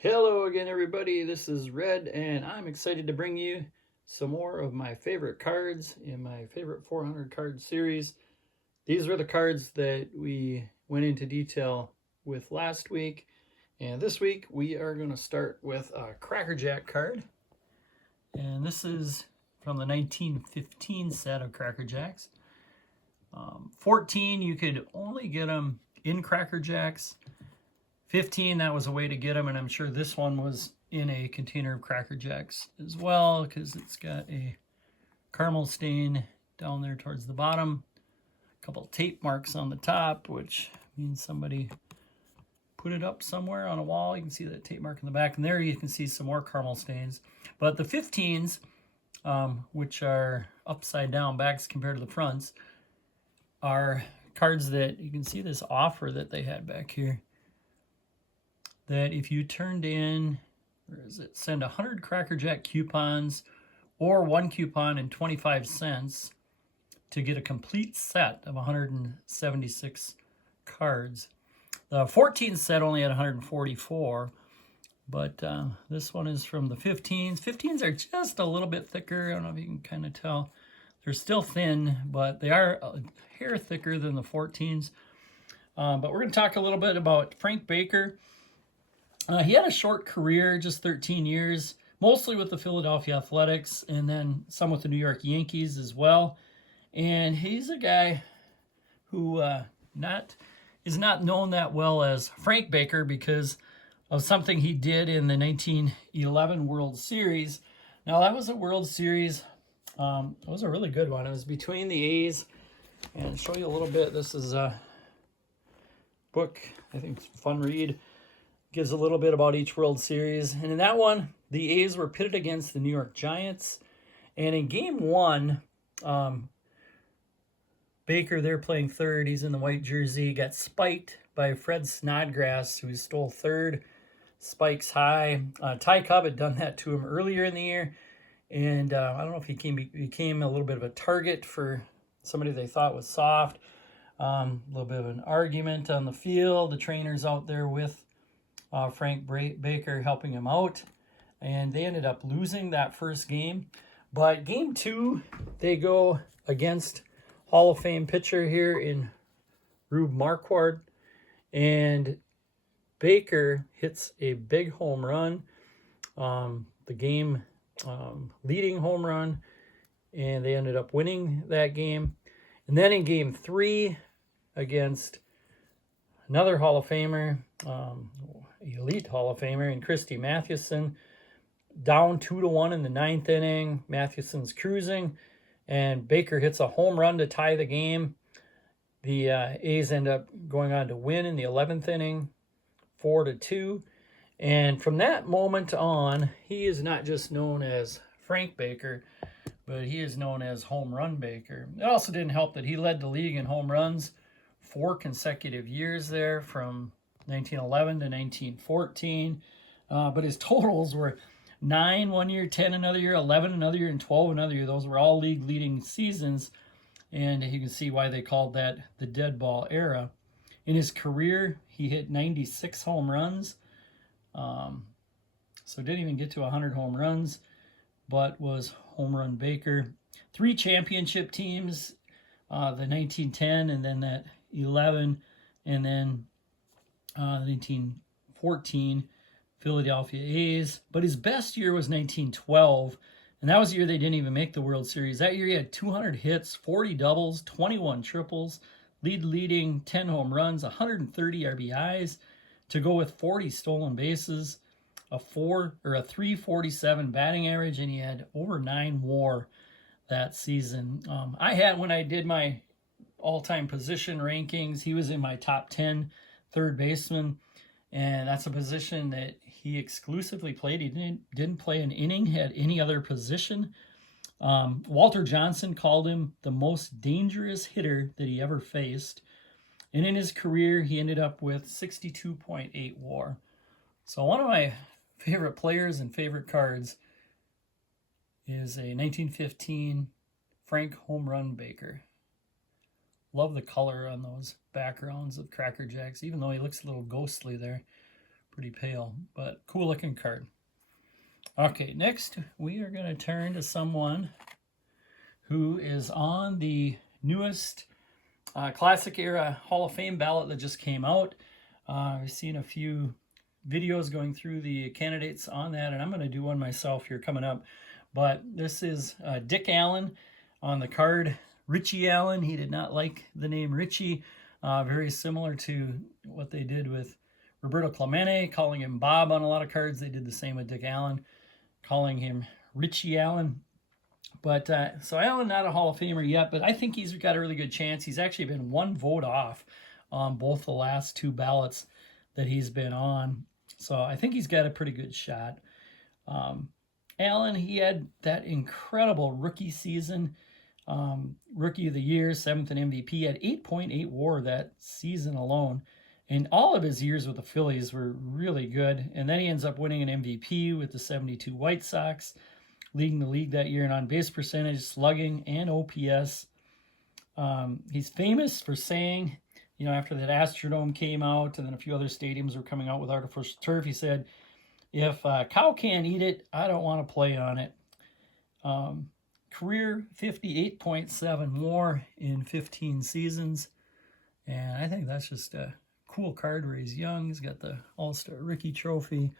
Hello again, everybody. This is Red, and I'm excited to bring you some more of my favorite cards in my favorite 400 card series. These were the cards that we went into detail with last week, and this week we are going to start with a Cracker Jack card. And this is from the 1915 set of Cracker Jacks. 14, you could only get them in Cracker Jacks. 15, that was a way to get them, and I'm sure this one was in a container of Cracker Jacks as well, because it's got a caramel stain down there towards the bottom, a couple tape marks on the top, which means somebody put it up somewhere on a wall. You can see that tape mark in the back, and there you can see some more caramel stains. But the 15s, which are upside down backs compared to the fronts, are cards that you can see this offer that they had back here, that if you turned in, where is it, send 100 Cracker Jack coupons or one coupon and 25 cents to get a complete set of 176 cards. The 14 set only had 144, but this one is from the 15s. 15s are just a little bit thicker. I don't know if you can kind of tell. They're still thin, but they are a hair thicker than the 14s. But we're going to talk a little bit about Frank Baker. He had a short career, just 13 years, mostly with the Philadelphia Athletics and then some with the New York Yankees as well. And he's a guy who is not known that well as Frank Baker because of something he did in the 1911 World Series. Now, that was a World Series. It was a really good one. It was between the A's. And I'll show you a little bit. This is a book. I think it's a fun read. Gives a little bit about each World Series. And in that one, the A's were pitted against the New York Giants. And in game one, Baker, they're playing third. He's in the white jersey. Got spiked by Fred Snodgrass, who stole third. Spikes high. Ty Cobb had done that to him earlier in the year. And I don't know if he became a little bit of a target for somebody they thought was soft. A little bit of an argument on the field. The trainer's out there with Frank Baker helping him out, and they ended up losing that first game. But game two, they go against Hall of Fame pitcher here in Rube Marquardt, and Baker hits a big home run, the game leading home run, and they ended up winning that game. And then in game three, against another Hall of Famer, elite Hall of Famer, and Christy Mathewson, down 2-1 in the ninth inning. Mathewson's cruising, and Baker hits a home run to tie the game. The A's end up going on to win in the 11th inning, 4-2. And from that moment on, he is not just known as Frank Baker, but he is known as Home Run Baker. It also didn't help that he led the league in home runs 4 consecutive years there, from 1911 to 1914. But his totals were 9 one year, 10 another year, 11 another year, and 12 another year. Those were all league leading seasons. And you can see why they called that the dead ball era. In his career, he hit 96 home runs. So didn't even get to 100 home runs, but was Home Run Baker. 3 championship teams, the 1910 and then that 11, and then 1914 Philadelphia A's. But his best year was 1912, and that was the year they didn't even make the World Series. That year he had 200 hits, 40 doubles, 21 triples, leading 10 home runs, 130 RBIs, to go with 40 stolen bases, a 347 batting average, and he had over 9 WAR that season. When I did my all-time position rankings, he was in my top 10 third baseman, and that's a position that he exclusively played. He didn't play an inning, had any other position. Walter Johnson called him the most dangerous hitter that he ever faced. And in his career, he ended up with 62.8 WAR. So one of my favorite players and favorite cards is a 1915 Frank Home Run Baker. Love the color on those backgrounds of Cracker Jacks, even though he looks a little ghostly there. pretty pale, but cool looking card. Okay, next we are going to turn to someone who is on the newest Classic Era Hall of Fame ballot that just came out. I've seen a few videos going through the candidates on that, and I'm going to do one myself here coming up. But this is Dick Allen on the card. Richie Allen, he did not like the name Richie. Very similar to what they did with Roberto Clemente, calling him Bob on a lot of cards. They did the same with Dick Allen, calling him Richie Allen. But so Allen, not a Hall of Famer yet, but I think he's got a really good chance. He's actually been one vote off on both the last two ballots that he's been on. So I think he's got a pretty good shot. Allen, he had that incredible rookie season. Rookie of the year, 7th in MVP, had 8.8 WAR that season alone. And all of his years with the Phillies were really good. And then he ends up winning an MVP with the 72 White Sox, leading the league that year in on-base percentage, slugging, and OPS. He's famous for saying, you know, after that Astrodome came out and then a few other stadiums were coming out with artificial turf, he said, if a cow can't eat it, I don't want to play on it. Career 58.7 WAR in 15 seasons. And I think that's just a cool card where he's young. He's got the All-Star Rookie Trophy.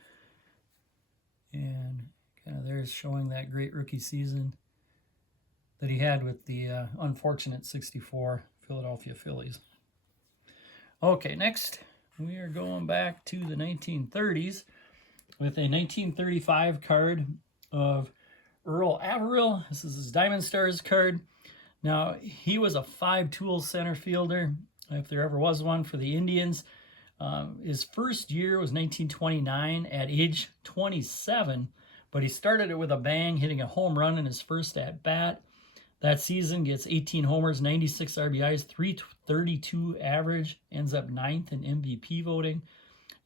And kind of there's showing that great rookie season that he had with the unfortunate 64 Philadelphia Phillies. Okay, next we are going back to the 1930s with a 1935 card of Earl Averill. This is his Diamond Stars card. Now, he was a 5-tool center fielder, if there ever was one, for the Indians. His first year was 1929 at age 27, but he started it with a bang, hitting a home run in his first at-bat. That season gets 18 homers, 96 RBIs, 332 average, ends up 9th in MVP voting.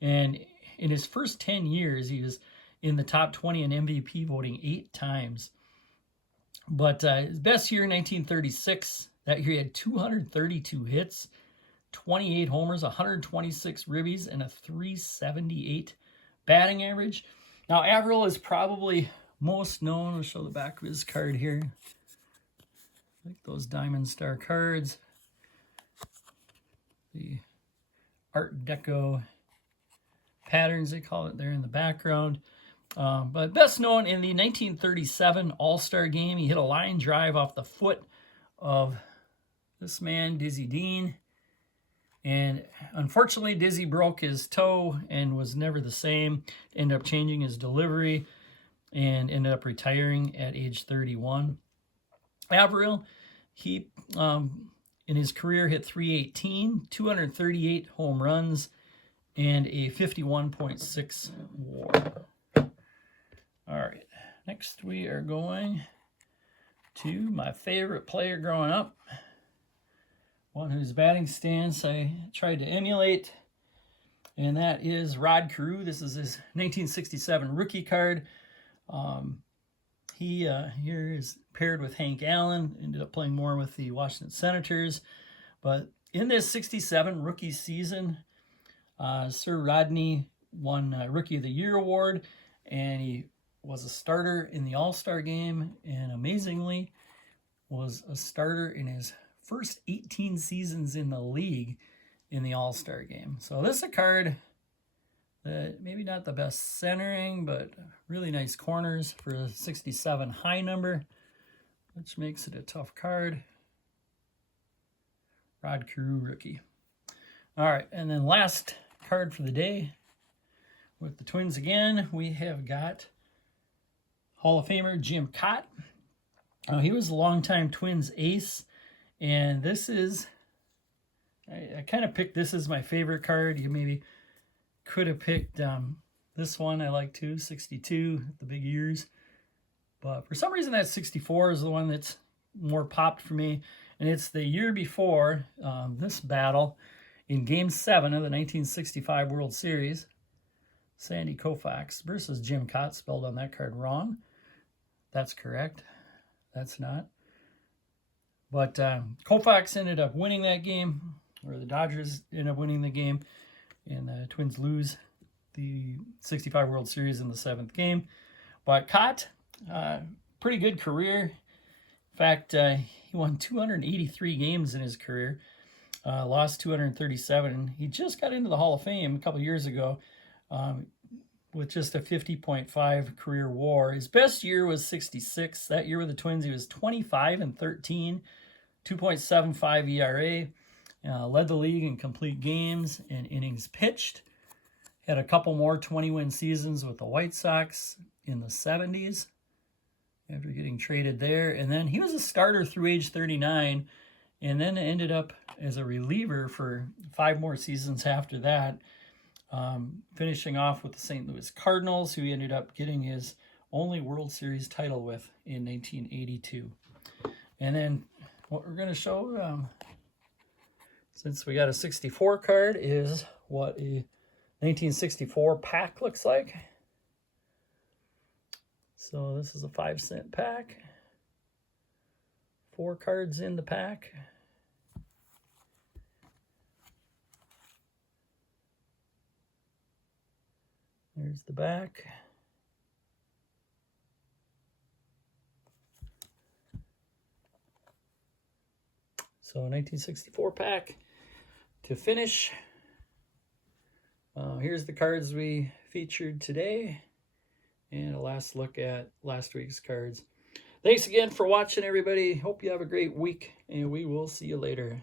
And in his first 10 years, he was in the top 20 in MVP voting 8 times. But his best year, 1936, that year he had 232 hits, 28 homers, 126 ribbies, and a 378 batting average. Now, Averill is probably most known. I'll show the back of his card here. Like those Diamond Star cards. The Art Deco patterns, they call it there in the background. But best known in the 1937 All-Star game, he hit a line drive off the foot of this man, Dizzy Dean. And unfortunately, Dizzy broke his toe and was never the same. Ended up changing his delivery and ended up retiring at age 31. Averill, he, in his career, hit 318, 238 home runs, and a 51.6 WAR. All right, next we are going to my favorite player growing up, one whose batting stance I tried to emulate, and that is Rod Carew. This is his 1967 rookie card. He here is paired with Hank Allen, ended up playing more with the Washington Senators. But in this 67 rookie season, Sir Rodney won Rookie of the Year award, and he was a starter in the All-Star game, and amazingly was a starter in his first 18 seasons in the league in the All-Star game. So this is a card that maybe not the best centering, but really nice corners for a 67 high number, which makes it a tough card. Rod Carew rookie. All right, and then last card for the day with the Twins again, we have got Hall of Famer Jim Kaat. He was a longtime Twins ace, and this is, I kind of picked this as my favorite card. You maybe could have picked this one I like too, 62, the big ears. But for some reason that 64 is the one that's more popped for me. And it's the year before this battle in Game 7 of the 1965 World Series. Sandy Koufax versus Jim Kaat, spelled on that card wrong. That's correct. That's not. But Koufax ended up winning that game, or the Dodgers ended up winning the game, and the Twins lose the 65 World Series in the 7th game. But Cott, pretty good career. In fact, he won 283 games in his career, lost 237. He just got into the Hall of Fame a couple years ago with just a 50.5 career WAR. His best year was 66. That year with the Twins, he was 25-13, 2.75 ERA. Led the league in complete games and innings pitched. Had a couple more 20-win seasons with the White Sox in the 70s after getting traded there. And then he was a starter through age 39 and then ended up as a reliever for 5 more seasons after that, finishing off with the St. Louis Cardinals, who he ended up getting his only World Series title with in 1982. And then what we're going to show, since we got a 64 card, is what a 1964 pack looks like. So this is a 5-cent pack. 4 cards in the pack. There's the back. So 1964 pack to finish. Here's the cards we featured today, and a last look at last week's cards. Thanks again for watching, everybody. Hope you have a great week, and we will see you later.